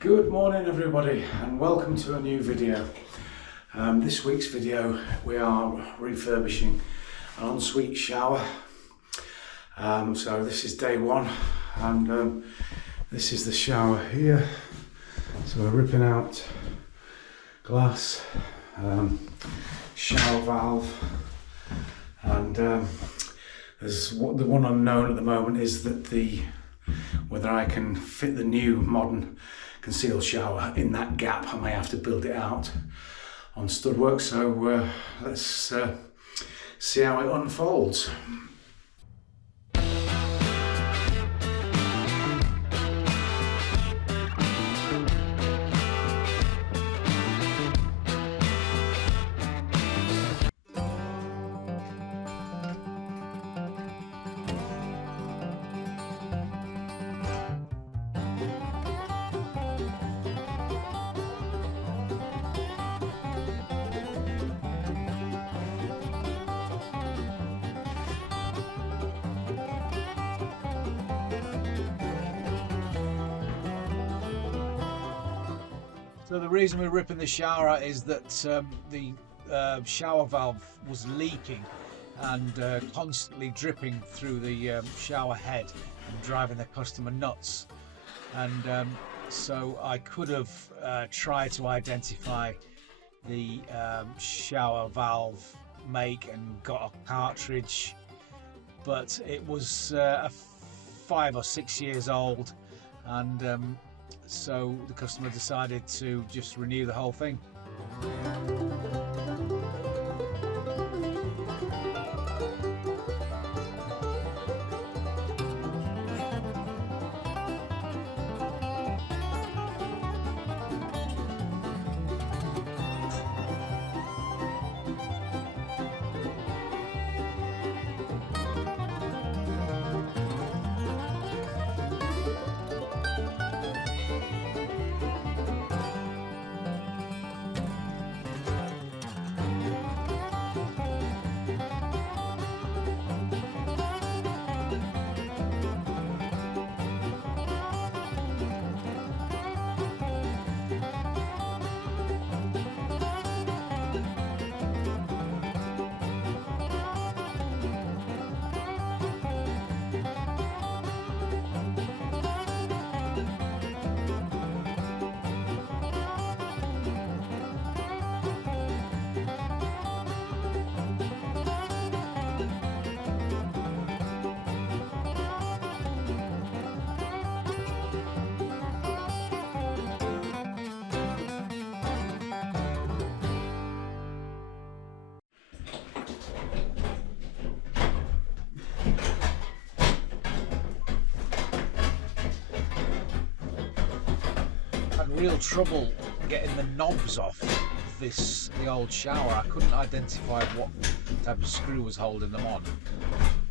Good morning everybody and welcome to a new video. This week's video we are refurbishing an ensuite shower. So this is day one and this is the shower here. So we're ripping out glass, shower valve, and there's the one unknown at the moment is that whether I can fit the new modern concealed shower in that gap. I may have to build it out on stud work, so let's see how it unfolds. So the reason we're ripping the shower is that the shower valve was leaking and constantly dripping through the shower head and driving the customer nuts. And so I could have tried to identify the shower valve make and got a cartridge, but it was 5 or 6 years old, and so the customer decided to just renew the whole thing. Real trouble getting the knobs off the old shower. I couldn't identify what type of screw was holding them on,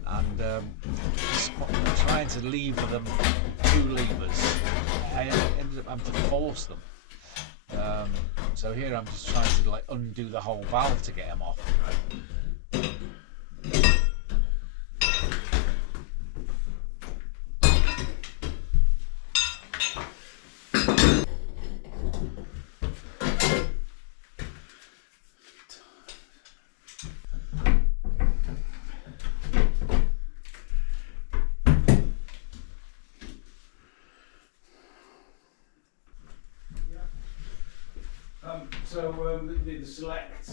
and trying to lever them 2 levers, I ended up having to force them. So here I'm just trying to undo the whole valve to get them off. The select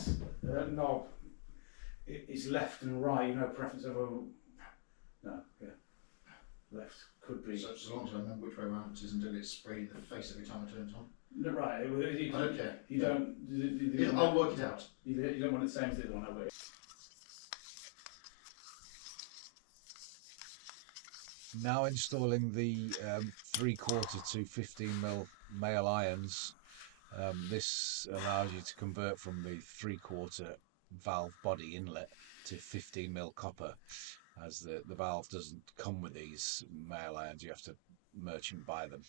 knob is left and right. You know, preference over. No, yeah, left could be. So as long as I remember which way around it is and don't get sprayed in the face every time I turn it on. No, right. Okay. You don't. I'll work it out. You don't want it the same as the other one, have you? Now installing the 3/4 to 15mm male irons. This allows you to convert from the 3/4 valve body inlet to 15mm copper, as the valve doesn't come with these male irons. You have to merchant buy them.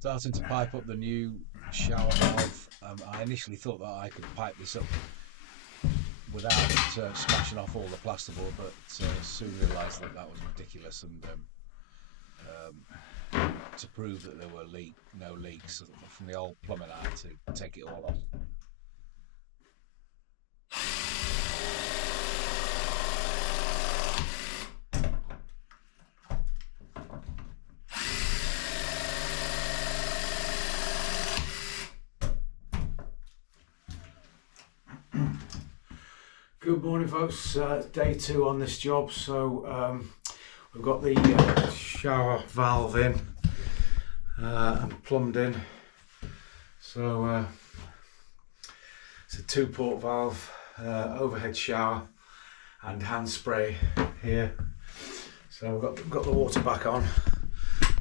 Starting to pipe up the new shower valve. I initially thought that I could pipe this up without smashing off all the plasterboard, but soon realised that that was ridiculous, and to prove that there were no leaks from the old plumbing, I had to take it all off. Good morning, folks. Day 2 on this job. So we've got the shower valve in and plumbed in. So it's a 2-port valve, overhead shower and hand spray here. So we've got the water back on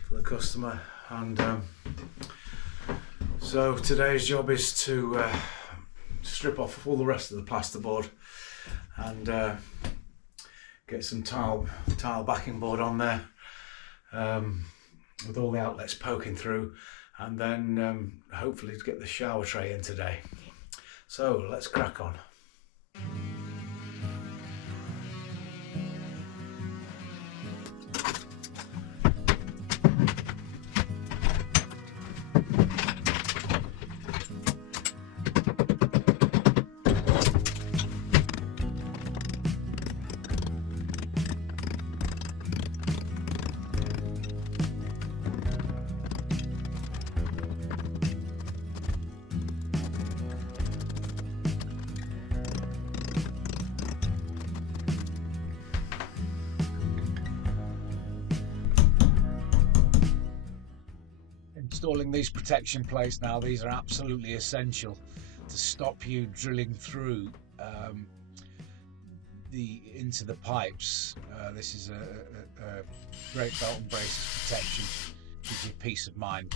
for the customer, and so today's job is to strip off all the rest of the plasterboard and get some tile backing board on there with all the outlets poking through, and then hopefully to get the shower tray in today. So let's crack on. Installing these protection plates now, these are absolutely essential to stop you drilling through into the pipes. This is a great belt and braces protection, gives you peace of mind.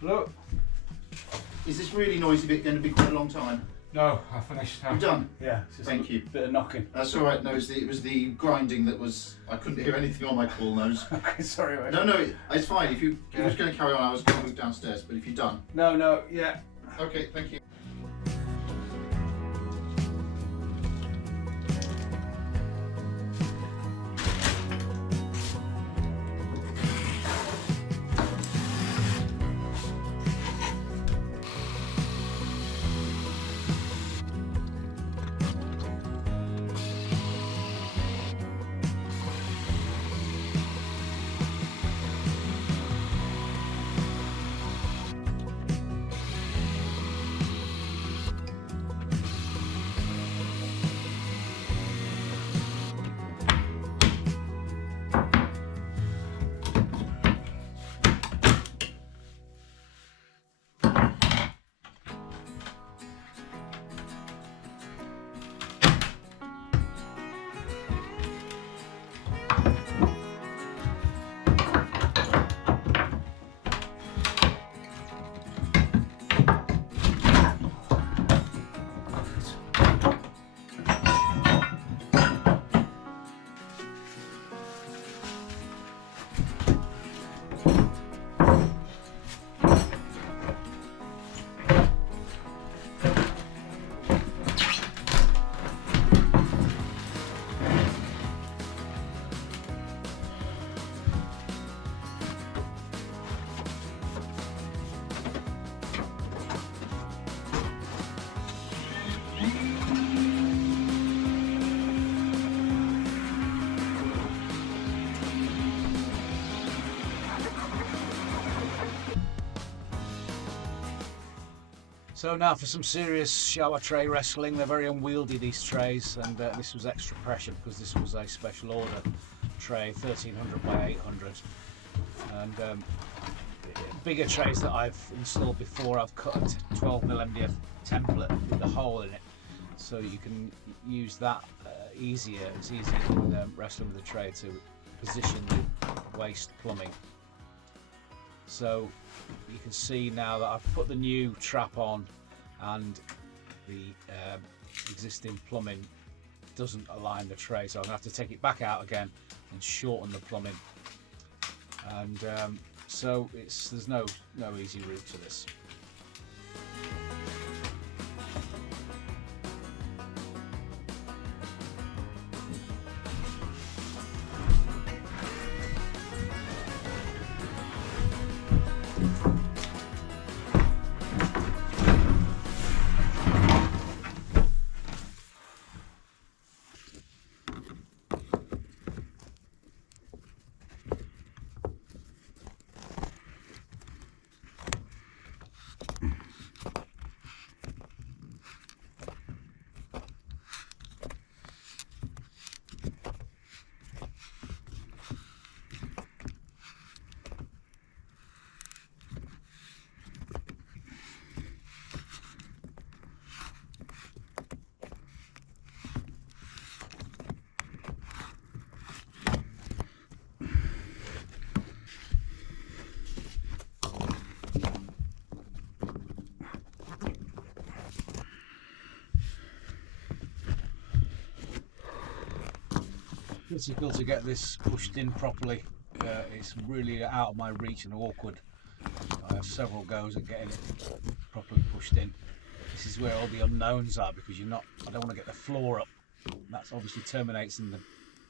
Hello. Is this really noisy bit going to be quite a long time? No, I finished now. You're done? Yeah. It's just Thank you. Bit of knocking. That's all right. No, it was the grinding that was. I couldn't hear anything on my cool nose. Okay, sorry. Mate. No, it's fine. If you was going to carry on, I was going to move downstairs. But if you're done. No, yeah. Okay, thank you. So now for some serious shower tray wrestling. They're very unwieldy, these trays, and this was extra pressure because this was a special order tray, 1300 by 800, and bigger trays that I've installed before, I've cut a 12mm MDF template with a hole in it, so you can use that easier. It's easier than wrestling with the tray to position the waste plumbing. So you can see now that I've put the new trap on and the existing plumbing doesn't align the tray, so I'm going to have to take it back out again and shorten the plumbing, and so there's no easy route to this. Difficult to get this pushed in properly. It's really out of my reach and awkward. I have several goes at getting it properly pushed in. This is where all the unknowns are, because I don't want to get the floor up. That obviously terminates in the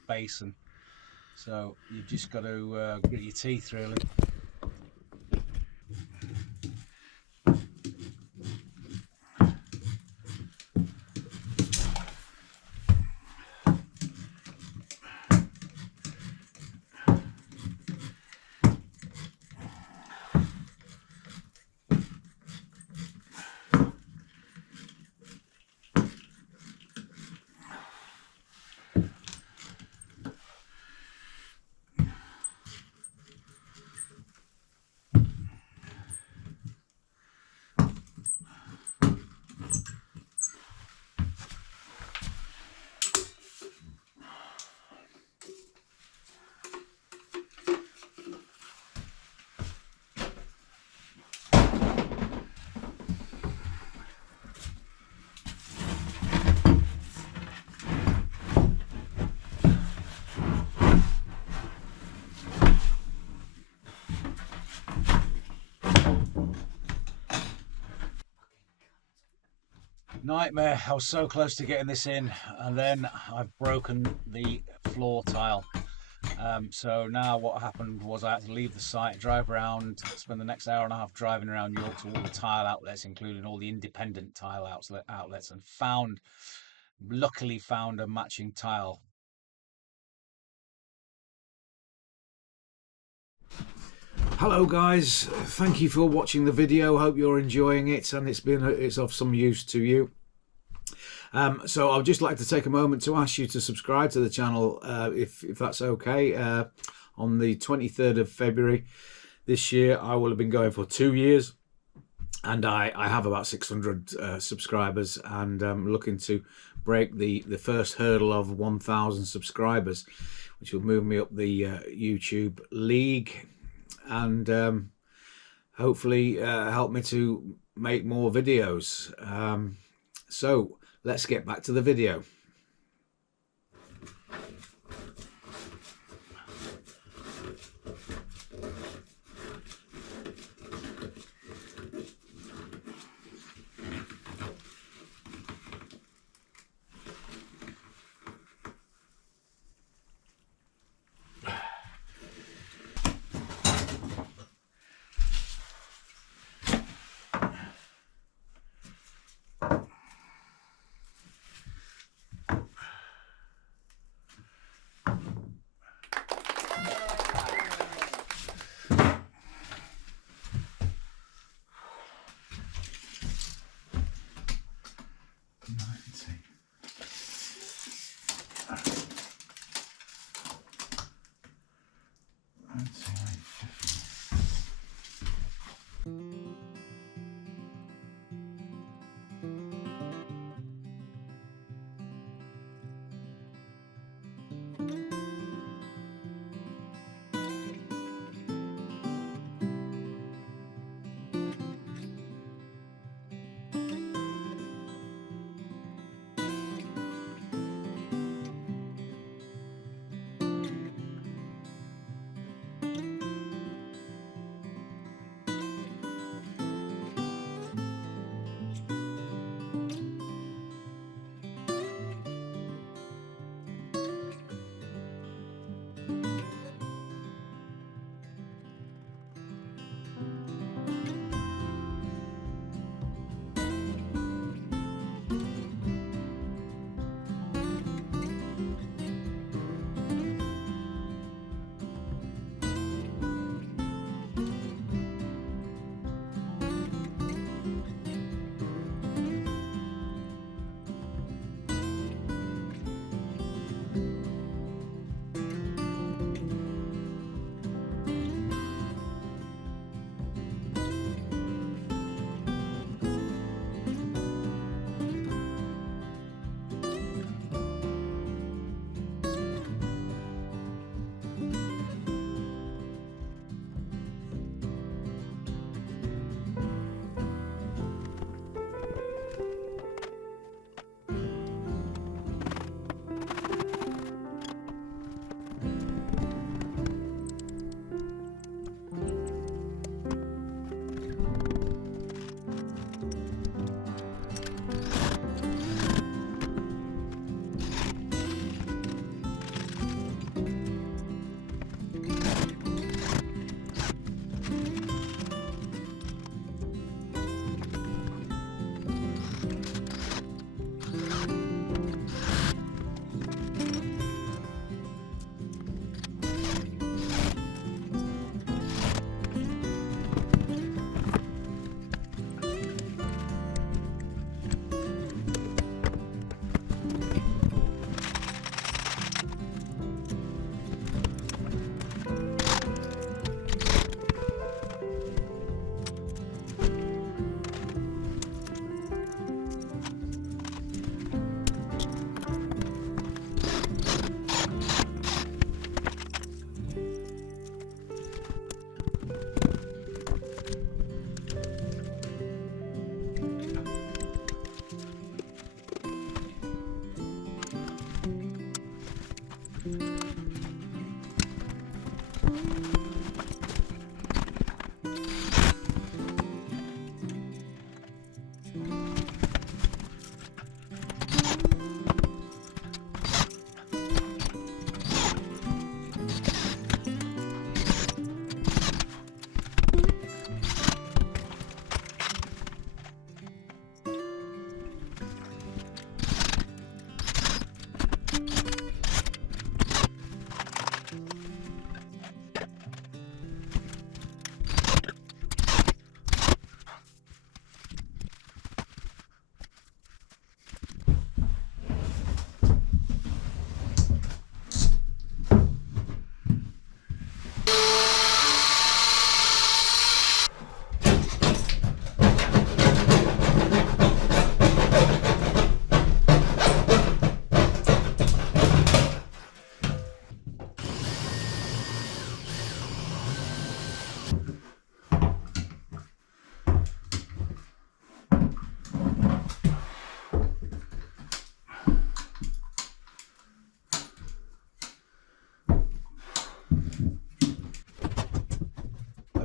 basin, so you've just got to grit your teeth really. Nightmare. I was so close to getting this in, and then I've broken the floor tile. So now what happened was I had to leave the site, drive around, spend the next hour and a half driving around York to all the tile outlets, including all the independent tile outlets, and luckily found a matching tile. Hello guys, thank you for watching the video. Hope you're enjoying it and it's of some use to you. So I'd just like to take a moment to ask you to subscribe to the channel if that's okay. On the 23rd of February this year, I will have been going for 2 years, and I have about 600 subscribers, and I'm looking to break the first hurdle of 1,000 subscribers, which will move me up the YouTube league, and hopefully help me to make more videos. So let's get back to the video.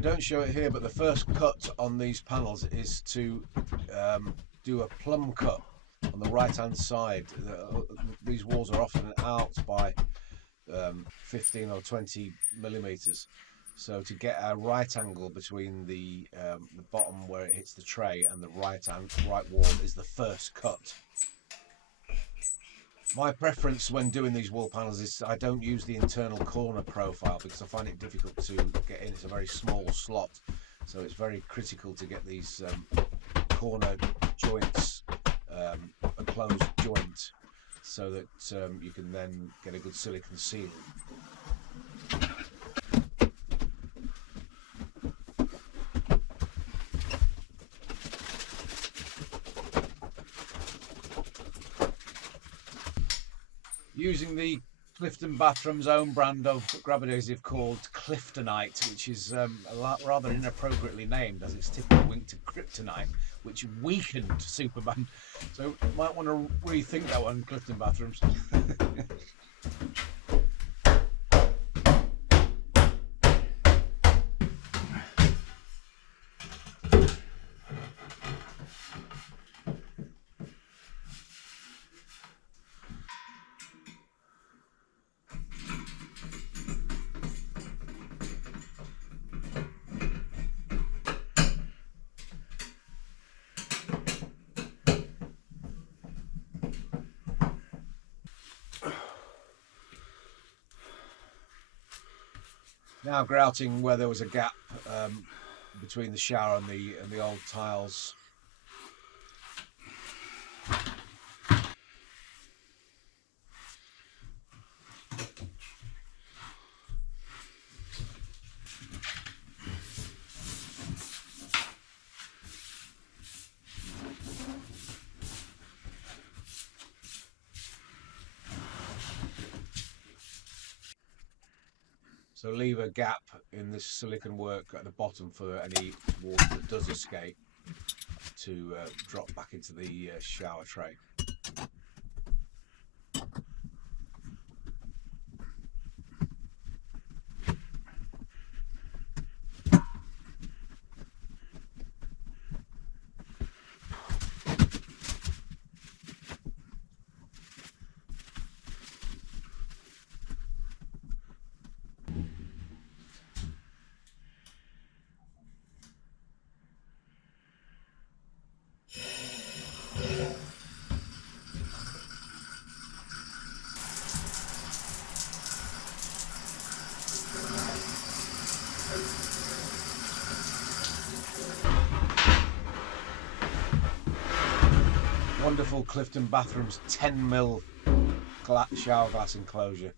don't show it here, but the first cut on these panels is to do a plumb cut on the right hand side. These walls are often out by 15 or 20 millimeters, so to get a right angle between the bottom where it hits the tray and the right wall is the first cut. My preference when doing these wall panels is I don't use the internal corner profile because I find it difficult to get in. It's a very small slot, so it's very critical to get these corner joints a closed joint so that you can then get a good silicone seal. Using the Clifton Bathrooms own brand of grab adhesive called Cliftonite, which is rather inappropriately named as its typical link to kryptonite, which weakened Superman. So you might want to rethink that one, Clifton Bathrooms. Now grouting where there was a gap between the shower and the old tiles. So leave a gap in this silicone work at the bottom for any water that does escape to drop back into the shower tray. Wonderful Clifton Bathrooms 10mm shower glass enclosure.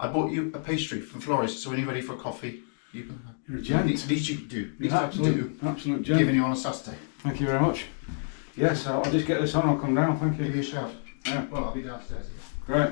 I bought you a pastry from Florist, so when you're ready for coffee, you can have. You're a gent. Least you can do. Absolute gent. Giving you on a Saturday. Thank you very much. Yes, I'll just get this on, I'll come down, thank you. Give me a shout. Yeah. Well, I'll be downstairs. Great.